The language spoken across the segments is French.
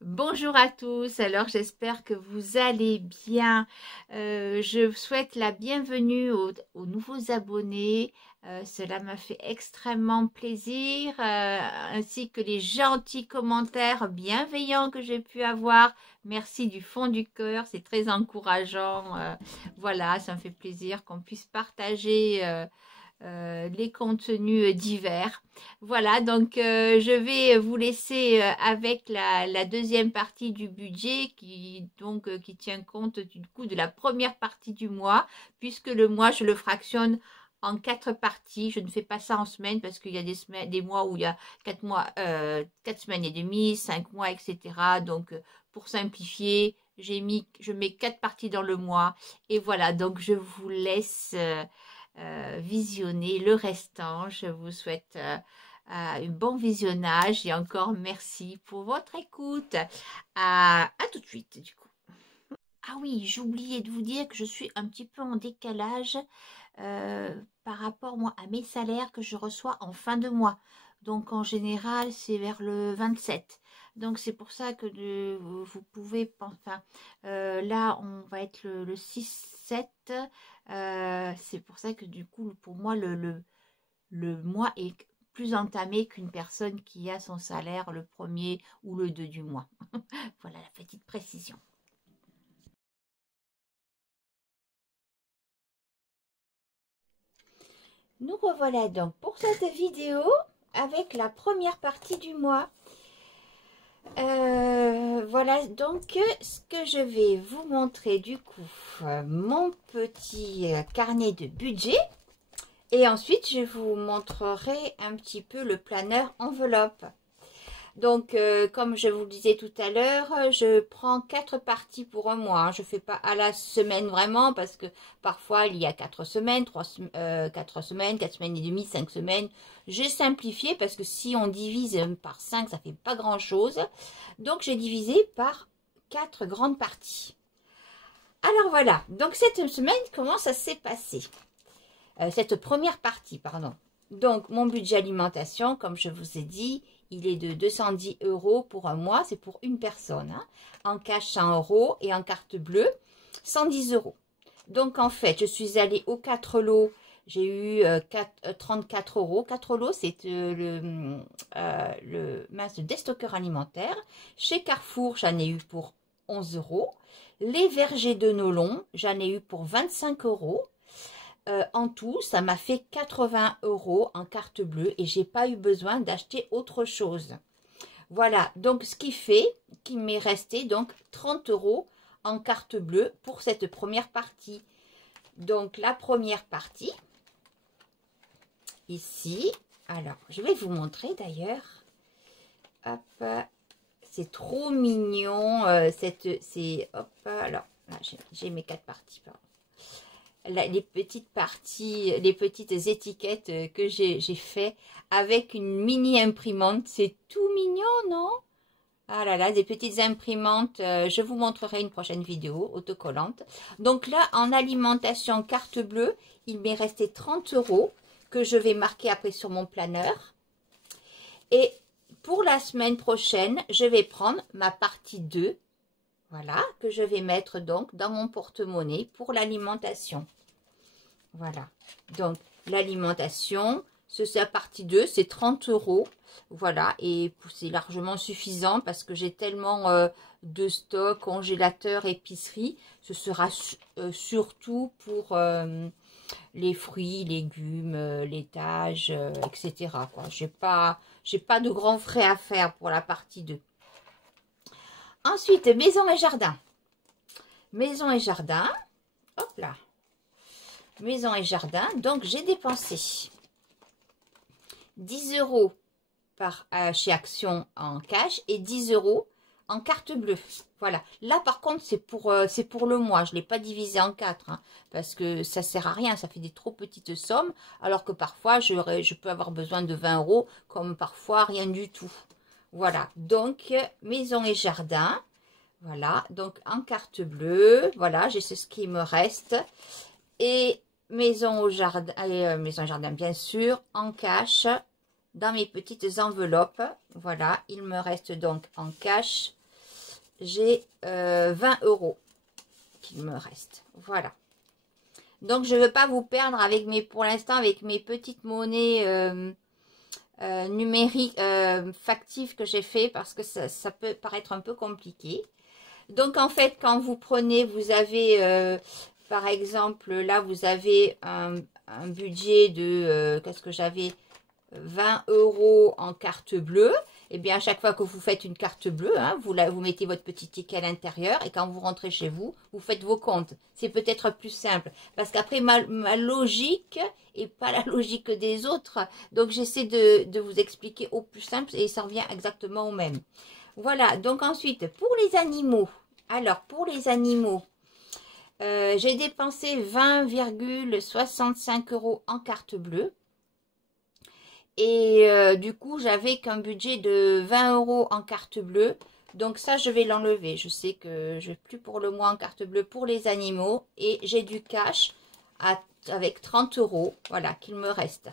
Bonjour à tous, alors j'espère que vous allez bien. Je vous souhaite la bienvenue aux nouveaux abonnés. Cela m'a fait extrêmement plaisir, ainsi que les gentils commentaires bienveillants que j'ai pu avoir. Merci du fond du cœur, c'est très encourageant. Voilà, ça me fait plaisir qu'on puisse partager les contenus divers. Voilà, donc je vais vous laisser avec la deuxième partie du budget qui tient compte du coup de la première partie du mois, puisque le mois je le fractionne en 4 parties. Je ne fais pas ça en semaine parce qu'il y a des semaines, des mois où il y a 4 mois, 4 semaines et demie, 5 mois, etc. Donc pour simplifier, je mets 4 parties dans le mois et voilà. Donc je vous laisse visionner le restant. Je vous souhaite un bon visionnage et encore merci pour votre écoute. À tout de suite du coup. Ah oui, j'ai oublié de vous dire que je suis un petit peu en décalage par rapport moi à mes salaires que je reçois en fin de mois. Donc en général, c'est vers le 27. Donc c'est pour ça que vous pouvez, enfin, là on va être le 6-7. C'est pour ça que du coup, pour moi, le mois est plus entamé qu'une personne qui a son salaire le premier ou le 2 du mois. Voilà la petite précision. Nous revoilà donc pour cette vidéo avec la première partie du mois. Voilà donc ce que je vais vous montrer du coup, mon petit carnet de budget. Et ensuite, je vous montrerai un petit peu le planeur enveloppe. Donc, comme je vous le disais tout à l'heure, je prends 4 parties pour un mois. Je ne fais pas à la semaine vraiment parce que parfois, il y a 4 semaines, 4 semaines, 4 semaines et demie, 5 semaines. J'ai simplifié parce que si on divise par 5, ça ne fait pas grand-chose. Donc, j'ai divisé par 4 grandes parties. Alors voilà, donc cette semaine, comment ça s'est passé? Cette première partie, pardon. Donc, mon budget alimentation, comme je vous ai dit, il est de 210 € pour un mois. C'est pour une personne. Hein. En cash, 100 € et en carte bleue, 110 €. Donc, en fait, je suis allée aux 4 lots. J'ai eu 34 €. 4 lots, c'est le mince déstockeur alimentaire. Chez Carrefour, j'en ai eu pour 11 €. Les vergers de Nolon, j'en ai eu pour 25 €. En tout, ça m'a fait 80 € en carte bleue et j'ai pas eu besoin d'acheter autre chose. Voilà, donc ce qui fait qu'il m'est resté donc 30 € en carte bleue pour cette première partie. Donc la première partie, ici, alors je vais vous montrer d'ailleurs. Hop, c'est trop mignon. Hop, alors là j'ai mes 4 parties, pardon. Les petites parties, les petites étiquettes que j'ai fait avec une mini imprimante. C'est tout mignon, non? Ah là là, des petites imprimantes. Je vous montrerai une prochaine vidéo autocollante. Donc là, en alimentation carte bleue, il m'est resté 30 € que je vais marquer après sur mon planeur. Et pour la semaine prochaine, je vais prendre ma partie 2. Voilà, que je vais mettre donc dans mon porte-monnaie pour l'alimentation. Voilà, donc l'alimentation, c'est la partie 2, c'est 30 €. Voilà, et c'est largement suffisant parce que j'ai tellement de stock, congélateur, épicerie. Ce sera surtout pour les fruits, légumes, laitage, etc. J'ai pas de grands frais à faire pour la partie 2. Ensuite, maison et jardin. Maison et jardin, hop là. Maison et jardin, donc j'ai dépensé 10 € chez Action en cash et 10 € en carte bleue. Voilà, là par contre c'est pour le mois, je ne l'ai pas divisé en 4 hein, parce que ça ne sert à rien, ça fait des trop petites sommes, alors que parfois je peux avoir besoin de 20 € comme parfois rien du tout. Voilà, donc maison et jardin, voilà, donc en carte bleue, voilà, j'ai ce qui me reste. Et maison au jardin, maison jardin bien sûr, en cash, dans mes petites enveloppes. Voilà, il me reste donc en cash j'ai 20 € qu'il me reste. Voilà. Donc, je ne veux pas vous perdre avec pour l'instant, avec mes petites monnaies numériques, factives que j'ai fait, parce que ça peut paraître un peu compliqué. Donc, en fait, quand vous prenez, vous avez, par exemple, là, vous avez un budget de, qu'est-ce que j'avais, 20 € en carte bleue. Et bien, à chaque fois que vous faites une carte bleue, hein, vous mettez votre petit ticket à l'intérieur et quand vous rentrez chez vous, vous faites vos comptes. C'est peut-être plus simple. Parce qu'après, ma logique et pas la logique des autres. Donc, j'essaie de vous expliquer au plus simple et ça revient exactement au même. Voilà. Donc, ensuite, pour les animaux. Alors, pour les animaux, j'ai dépensé 20,65 € en carte bleue. Et du coup, j'avais qu'un budget de 20 € en carte bleue. Donc ça, je vais l'enlever. Je sais que je n'ai plus pour le mois en carte bleue pour les animaux. Et j'ai du cash avec 30 €. Voilà, qu'il me reste.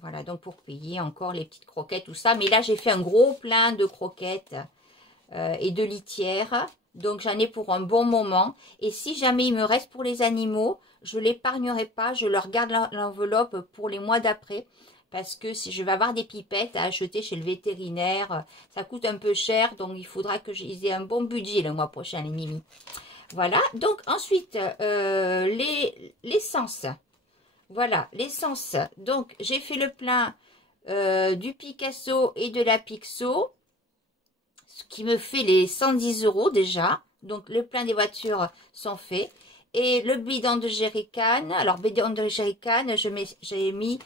Voilà, donc pour payer encore les petites croquettes, tout ça. Mais là, j'ai fait un gros plein de croquettes et de litières. Donc j'en ai pour un bon moment. Et si jamais il me reste pour les animaux, je ne l'épargnerai pas. Je leur garde l'enveloppe pour les mois d'après. Parce que si je vais avoir des pipettes à acheter chez le vétérinaire, ça coûte un peu cher. Donc, il faudra que j'aie un bon budget le mois prochain, les mimis. Voilà. Donc, ensuite, l'essence. Voilà, l'essence. Donc, j'ai fait le plein du Picasso et de la Pixo. Ce qui me fait les 110 € déjà. Donc, le plein des voitures sont faits. Et le bidon de jerrycan. Alors, bidon de jerrycan, j'ai mis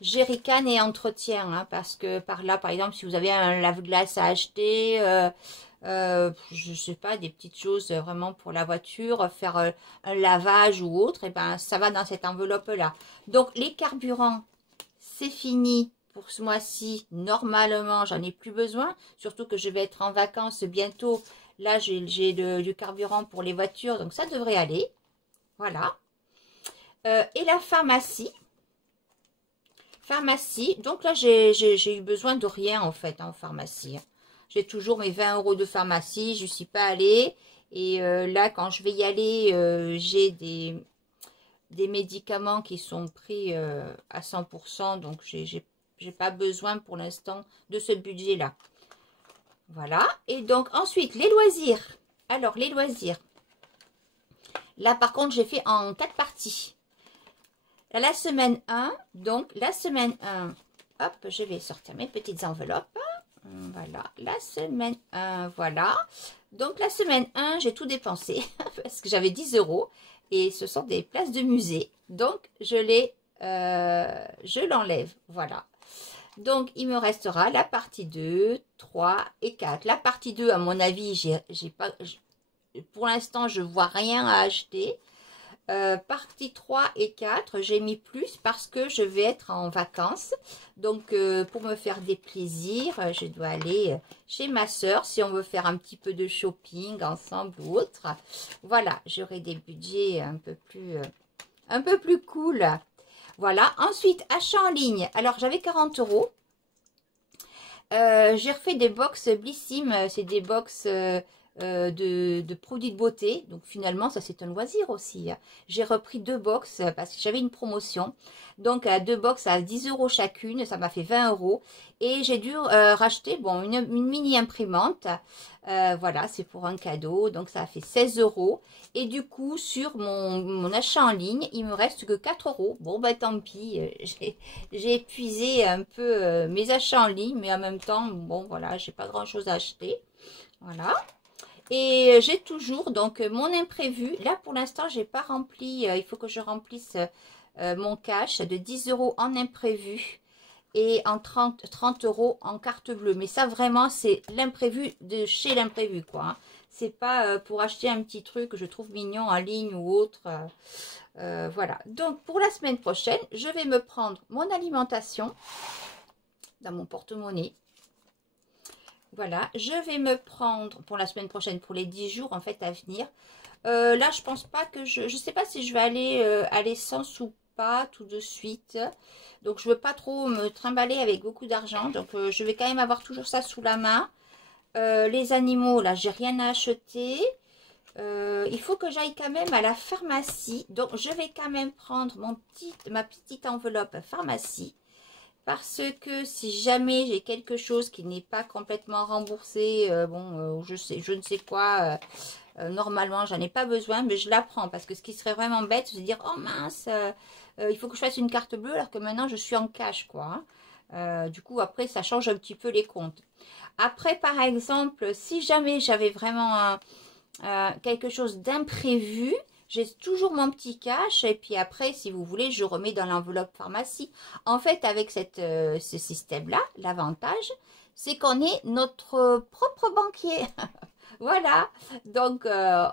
jerrycan et entretien, hein, parce que par là, par exemple, si vous avez un lave-glace à acheter, je sais pas, des petites choses vraiment pour la voiture, faire un lavage ou autre, et ben ça va dans cette enveloppe-là. Donc, les carburants, c'est fini pour ce mois-ci. Normalement, j'en ai plus besoin, surtout que je vais être en vacances bientôt. Là, j'ai du carburant pour les voitures, donc ça devrait aller. Voilà. Et la pharmacie. Donc là, j'ai eu besoin de rien, en fait, en pharmacie. J'ai toujours mes 20 € de pharmacie, je ne suis pas allée. Et là, quand je vais y aller, j'ai des médicaments qui sont pris à 100%. Donc, j'ai pas besoin pour l'instant de ce budget-là. Voilà. Et donc, ensuite, les loisirs. Alors, les loisirs. Là, par contre, j'ai fait en 4 parties. La semaine 1, donc la semaine 1, hop, je vais sortir mes petites enveloppes. Voilà, la semaine 1, voilà. Donc la semaine 1, j'ai tout dépensé parce que j'avais 10 € et ce sont des places de musée. Donc je l'enlève, voilà. Donc il me restera la partie 2, 3 et 4. La partie 2, à mon avis, pour l'instant, je vois rien à acheter. Partie 3 et 4, j'ai mis plus parce que je vais être en vacances. Donc, pour me faire des plaisirs, je dois aller chez ma soeur si on veut faire un petit peu de shopping ensemble ou autre. Voilà, j'aurai des budgets un peu plus cool. Voilà, ensuite, achat en ligne. Alors, j'avais 40 €. J'ai refait des box Blissim, c'est des box de produits de beauté. Donc finalement, ça c'est un loisir aussi. J'ai repris 2 box parce que j'avais une promotion. Donc 2 box à 10 € chacune, ça m'a fait 20 €. Et j'ai dû racheter bon, une mini imprimante. Voilà, c'est pour un cadeau. Donc ça a fait 16 €. Et du coup, sur mon achat en ligne, il me reste que 4 €. Bon, bah tant pis, j'ai épuisé un peu mes achats en ligne, mais en même temps, bon, voilà, j'ai pas grand chose à acheter. Voilà. Et j'ai toujours donc mon imprévu. Là, pour l'instant, j'ai pas rempli. Il faut que je remplisse mon cash de 10 € en imprévu et en 30 € en carte bleue. Mais ça, vraiment, c'est l'imprévu de chez l'imprévu, quoi. Hein. C'est pas pour acheter un petit truc que je trouve mignon en ligne ou autre. Voilà. Donc, pour la semaine prochaine, je vais me prendre mon alimentation dans mon porte-monnaie. Voilà, je vais me prendre pour la semaine prochaine, pour les 10 jours en fait à venir. Là, je pense pas que je sais pas si je vais aller à l'essence ou pas tout de suite. Donc, je veux pas trop me trimballer avec beaucoup d'argent. Donc, je vais quand même avoir toujours ça sous la main. les animaux, là, j'ai rien à acheter. Il faut que j'aille quand même à la pharmacie. Donc, je vais quand même prendre ma petite enveloppe pharmacie. Parce que si jamais j'ai quelque chose qui n'est pas complètement remboursé, je ne sais quoi, normalement, j'en ai pas besoin, mais je la prends. Parce que ce qui serait vraiment bête, c'est de dire, oh mince, il faut que je fasse une carte bleue alors que maintenant, je suis en cash, quoi. Du coup, après, ça change un petit peu les comptes. Après, par exemple, si jamais j'avais vraiment quelque chose d'imprévu, j'ai toujours mon petit cash et puis après, si vous voulez, je remets dans l'enveloppe pharmacie. En fait, avec ce système-là, l'avantage, c'est qu'on est notre propre banquier. Voilà, donc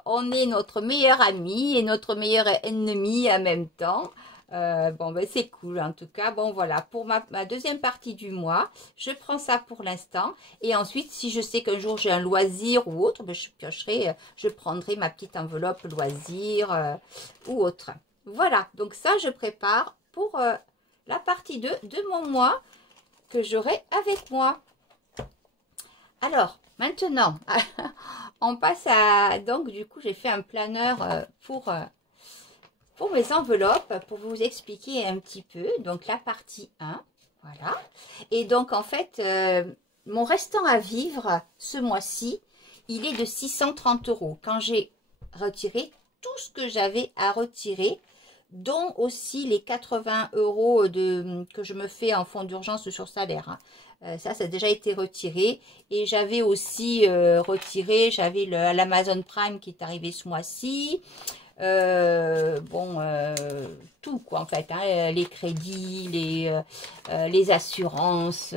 on est notre meilleur ami et notre meilleur ennemi en même temps. Bon, ben c'est cool en tout cas. Bon, voilà, pour ma deuxième partie du mois, je prends ça pour l'instant. Et ensuite, si je sais qu'un jour j'ai un loisir ou autre, ben, je piocherai, je prendrai ma petite enveloppe loisir ou autre. Voilà, donc ça, je prépare pour la partie 2 de mon mois que j'aurai avec moi. Alors, maintenant, on passe à... Donc, du coup, j'ai fait un planeur pour mes enveloppes, pour vous expliquer un petit peu. Donc, la partie 1, voilà. Et donc, en fait, mon restant à vivre ce mois-ci, il est de 630 €. Quand j'ai retiré tout ce que j'avais à retirer, dont aussi les 80 € que je me fais en fonds d'urgence sur salaire. Hein. Ça a déjà été retiré. Et j'avais aussi retiré, j'avais l'Amazon Prime qui est arrivé ce mois-ci. Tout quoi en fait, hein, les crédits, les assurances,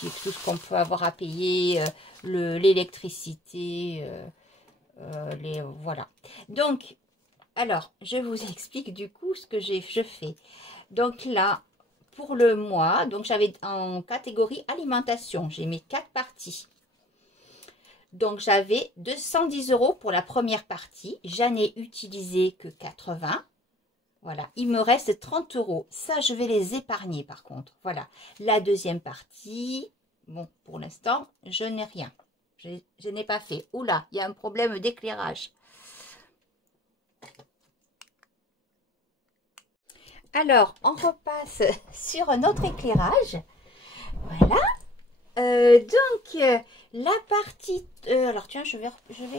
tout ce qu'on peut avoir à payer, l'électricité, voilà. Donc, alors, je vous explique du coup ce que je fais. Donc là, pour le mois, donc j'avais en catégorie alimentation, j'ai mes 4 parties. Donc, j'avais 210 € pour la première partie. J'en ai utilisé que 80. Voilà, il me reste 30 €. Ça, je vais les épargner par contre. Voilà, la deuxième partie. Bon, pour l'instant, je n'ai rien. Je n'ai pas fait. Oula, il y a un problème d'éclairage. Alors, on repasse sur notre éclairage. Voilà. La partie... alors, tiens, je vais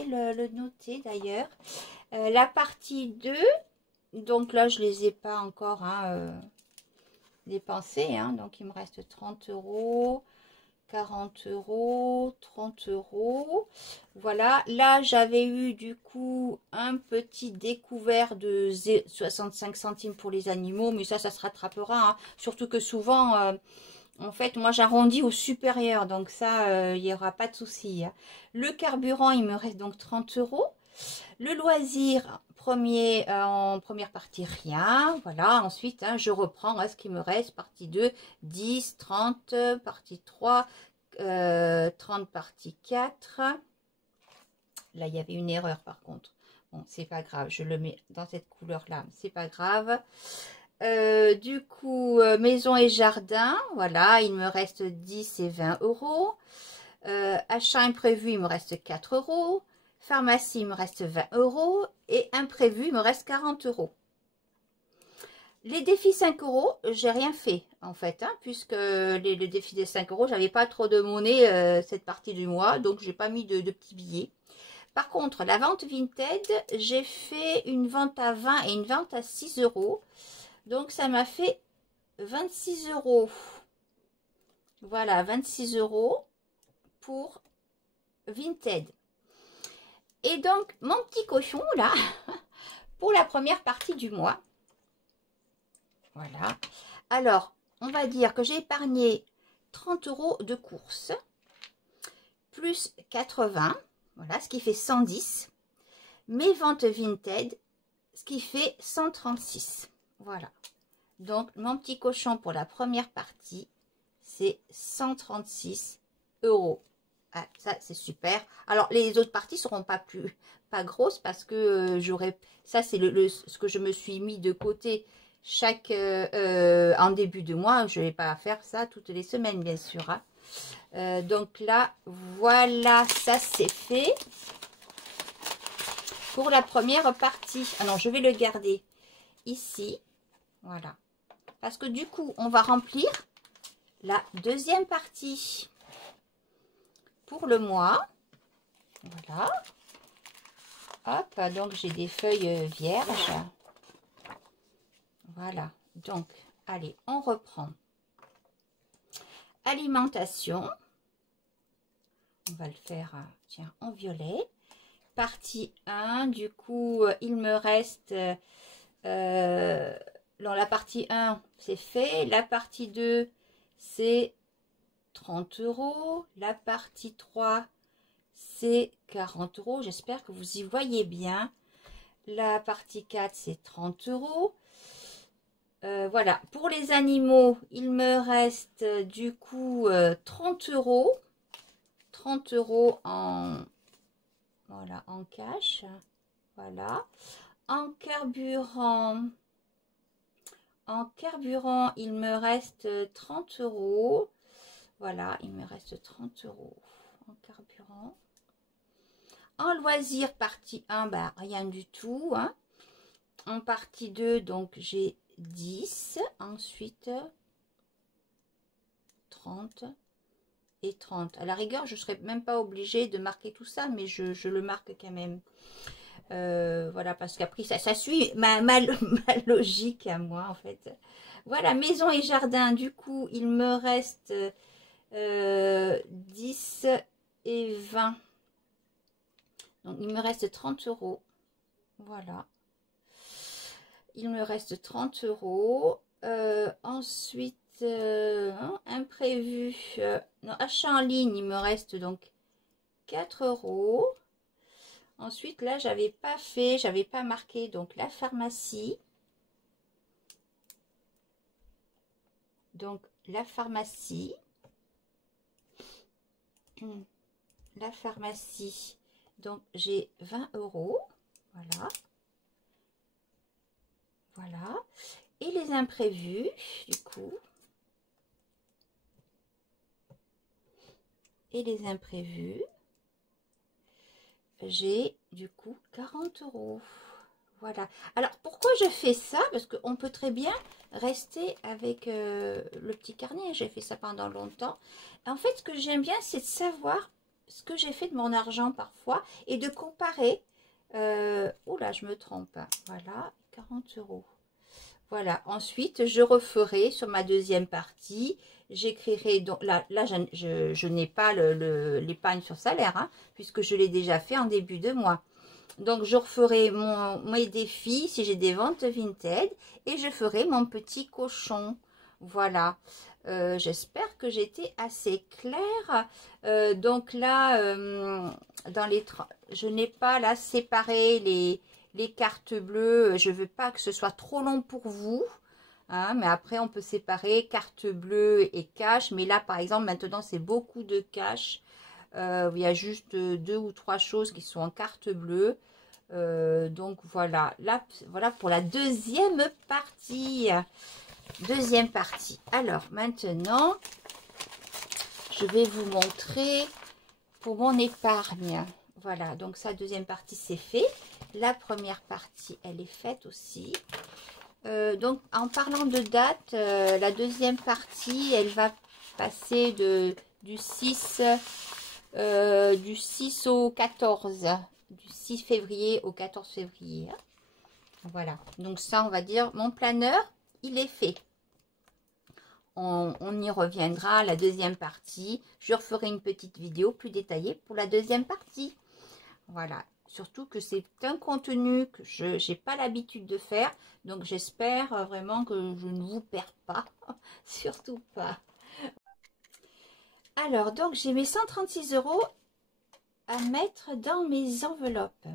le noter d'ailleurs. La partie 2, donc là, je ne les ai pas encore dépensés. Hein, donc, il me reste 30 €, 40 €, 30 €. Voilà. Là, j'avais eu du coup un petit découvert de 65 centimes pour les animaux. Mais ça se rattrapera. Hein, surtout que souvent... en fait, moi, j'arrondis au supérieur. Donc ça, il n'y aura pas de souci. Hein. Le carburant, il me reste donc 30 €. Le loisir, en première partie, rien. Voilà, ensuite, hein, je reprends ce qui me reste. Partie 2, 10, 30, partie 3, 30, partie 4. Là, il y avait une erreur par contre. Bon, c'est pas grave. Je le mets dans cette couleur-là. C'est pas grave. Du coup, maison et jardin, voilà, il me reste 10 et 20 €. Achat imprévu, il me reste 4 €. Pharmacie, il me reste 20 €. Et imprévu, il me reste 40 €. Les défis 5 €, j'ai rien fait en fait, hein, puisque le défi des 5 €, j'avais pas trop de monnaie cette partie du mois, donc j'ai pas mis de petits billets. Par contre, la vente Vinted, j'ai fait une vente à 20 et une vente à 6 €. Donc, ça m'a fait 26 €. Voilà, 26 € pour Vinted. Et donc, mon petit cochon, là, pour la première partie du mois. Voilà. Alors, on va dire que j'ai épargné 30 € de courses, plus 80, voilà, ce qui fait 110. Mes ventes Vinted, ce qui fait 136. Voilà. Donc, mon petit cochon pour la première partie, c'est 136 €. Ah, ça, c'est super. Alors, les autres parties ne seront pas grosses parce que j'aurais... Ça, c'est ce que je me suis mis de côté en début de mois. Je ne vais pas faire ça toutes les semaines, bien sûr. Hein. Donc là, voilà, ça c'est fait. Pour la première partie. Ah non, je vais le garder ici. Voilà. Parce que du coup, on va remplir la deuxième partie pour le mois. Voilà. Hop, donc j'ai des feuilles vierges. Voilà. Donc, allez, on reprend. Alimentation. On va le faire, tiens, en violet. Partie 1, du coup, il me reste... dans la partie 1, c'est fait. La partie 2, c'est 30 €. La partie 3, c'est 40 €. J'espère que vous y voyez bien. La partie 4, c'est 30 €. Voilà. Pour les animaux, il me reste du coup 30 €. 30 € en, voilà, en cash. Voilà. En carburant, il me reste 30 €. Voilà, il me reste 30 € en carburant. En loisir, partie 1, bah, rien du tout. Hein. En partie 2, donc j'ai 10. Ensuite, 30 et 30. À la rigueur, je ne serais même pas obligée de marquer tout ça, mais je le marque quand même. Voilà, parce qu'après, ça suit ma logique à moi, en fait. Voilà, maison et jardin, du coup, il me reste 10 et 20. Donc, il me reste 30 €. Voilà. Il me reste 30 €. Ensuite, imprévu. Non, achat en ligne, il me reste donc 4 €. Ensuite, là, j'avais pas marqué donc la pharmacie. Donc, la pharmacie. La pharmacie. Donc, j'ai 20 €. Voilà. Voilà. Et les imprévus, du coup. Et les imprévus. J'ai, du coup, 40 €. Voilà. Alors, pourquoi je fais ça? Parce qu'on peut très bien rester avec le petit carnet. J'ai fait ça pendant longtemps. En fait, ce que j'aime bien, c'est de savoir ce que j'ai fait de mon argent parfois et de comparer. Oula, je me trompe. Voilà, 40 €. Voilà. Ensuite, je referai sur ma deuxième partie. J'écrirai, donc là je n'ai pas l'épargne sur salaire, hein, puisque je l'ai déjà fait en début de mois. Donc, je referai mes défis si j'ai des ventes Vinted et je ferai mon petit cochon. Voilà. J'espère que j'étais assez claire. Donc là, je n'ai pas là séparé les cartes bleues. Je ne veux pas que ce soit trop long pour vous. Hein, mais après, on peut séparer carte bleue et cash. Mais là, par exemple, maintenant, c'est beaucoup de cash. Il y a juste 2 ou 3 choses qui sont en carte bleue. Donc voilà, là, voilà pour la deuxième partie. Alors maintenant, je vais vous montrer pour mon épargne. Voilà, donc ça, deuxième partie, c'est fait. La première partie, elle est faite aussi. Donc, en parlant de date, la deuxième partie, elle va passer du 6 au 14, du 6 février au 14 février. Voilà, donc ça, on va dire, mon planeur, il est fait. On y reviendra à la deuxième partie. Je referai une petite vidéo plus détaillée pour la deuxième partie. Voilà, surtout que c'est un contenu que je n'ai pas l'habitude de faire. Donc, j'espère vraiment que je ne vous perds pas. Surtout pas. Alors, donc, j'ai mes 136 € à mettre dans mes enveloppes.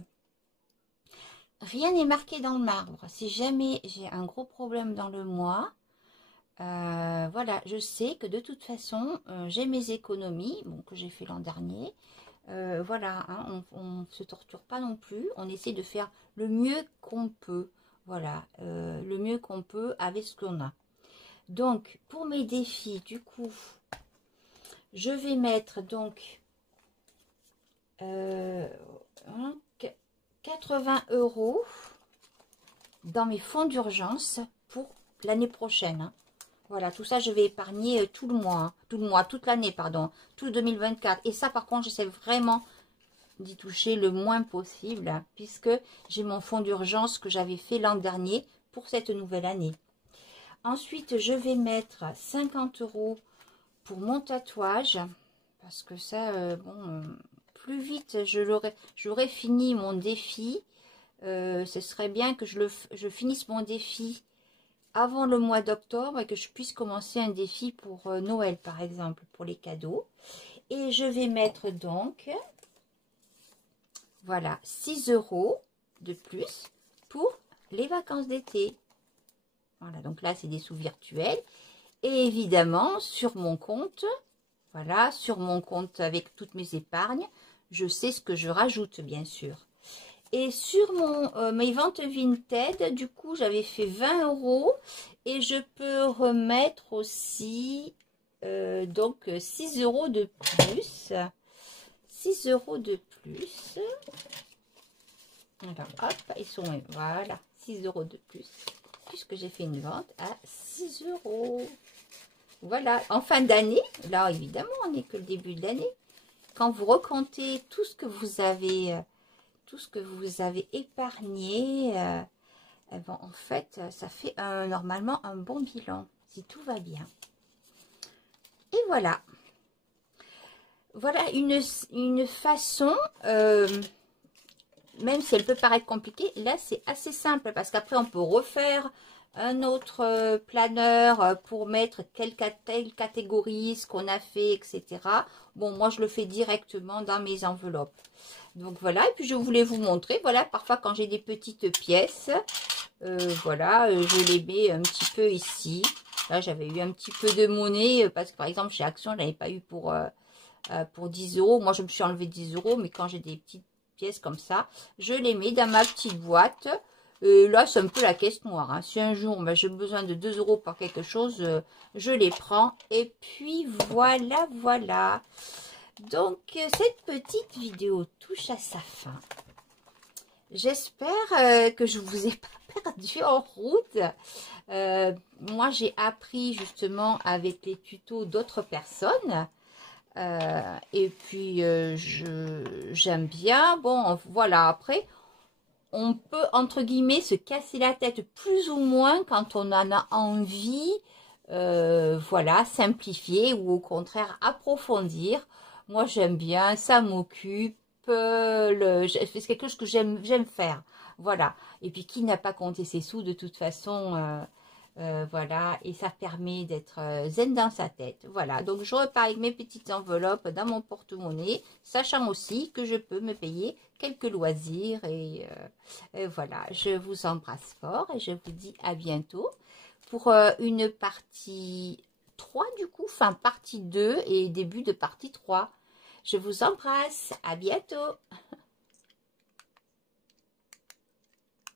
Rien n'est marqué dans le marbre. Si jamais j'ai un gros problème dans le mois, voilà, je sais que de toute façon, j'ai mes économies, bon, que j'ai fait l'an dernier. Voilà, hein, on ne se torture pas non plus. On essaie de faire le mieux qu'on peut. Voilà, le mieux qu'on peut avec ce qu'on a. Donc, pour mes défis, du coup, Je vais mettre donc 80 € dans mes fonds d'urgence pour l'année prochaine. Hein. Voilà, tout ça, je vais épargner tout le mois, toute l'année, pardon, tout 2024. Et ça, par contre, j'essaie vraiment d'y toucher le moins possible, hein, puisque j'ai mon fonds d'urgence que j'avais fait l'an dernier pour cette nouvelle année. Ensuite, je vais mettre 50 € pour mon tatouage, parce que ça, bon, plus vite j'aurai fini mon défi, ce serait bien que je finisse mon défi avant le mois d'octobre et que je puisse commencer un défi pour Noël, par exemple, pour les cadeaux. Et je vais mettre donc, voilà, 6 € de plus pour les vacances d'été. Voilà, donc là, c'est des sous virtuels. Et évidemment, sur mon compte, voilà, sur mon compte avec toutes mes épargnes, je sais ce que je rajoute, bien sûr. Et sur mes ventes Vinted, du coup, j'avais fait 20 € et je peux remettre aussi donc 6 € de plus. 6 € de plus. Alors, hop, ils sont, voilà, 6 € de plus, puisque j'ai fait une vente à 6 €. Voilà, en fin d'année, là, évidemment, on n'est que le début de l'année. Quand vous recomptez tout ce que vous avez épargné, bon, en fait, ça fait normalement un bon bilan, si tout va bien. Et voilà. Voilà une façon, même si elle peut paraître compliquée, là, c'est assez simple, parce qu'après, on peut refaire un autre planeur pour mettre telle catégorie, ce qu'on a fait, etc. Bon, moi, je le fais directement dans mes enveloppes. Donc, voilà. Et puis, je voulais vous montrer, voilà, parfois, quand j'ai des petites pièces, voilà, je les mets un petit peu ici. Là, j'avais eu un petit peu de monnaie, parce que, par exemple, chez Action, je n'avais pas eu pour 10 €. Moi, je me suis enlevé 10 €, mais quand j'ai des petites pièces comme ça, je les mets dans ma petite boîte. Là, c'est un peu la caisse noire. Hein. Si un jour, ben, j'ai besoin de 2 € pour quelque chose, je les prends. Et puis, voilà, voilà. Donc, cette petite vidéo touche à sa fin. J'espère que je ne vous ai pas perdu en route. Moi, j'ai appris justement avec les tutos d'autres personnes. Et puis, j'aime bien. Bon, voilà, après... On peut, entre guillemets, se casser la tête plus ou moins quand on en a envie, voilà, simplifier ou au contraire approfondir. Moi, j'aime bien, ça m'occupe, c'est quelque chose que j'aime faire, voilà. Et puis, qui n'a pas compté ses sous de toute façon, voilà, et ça permet d'être zen dans sa tête. Voilà, donc je repars avec mes petites enveloppes dans mon porte-monnaie, sachant aussi que je peux me payer quelques loisirs. Et voilà, je vous embrasse fort et je vous dis à bientôt pour une partie 3 du coup, enfin partie 2 et début de partie 3. Je vous embrasse, à bientôt.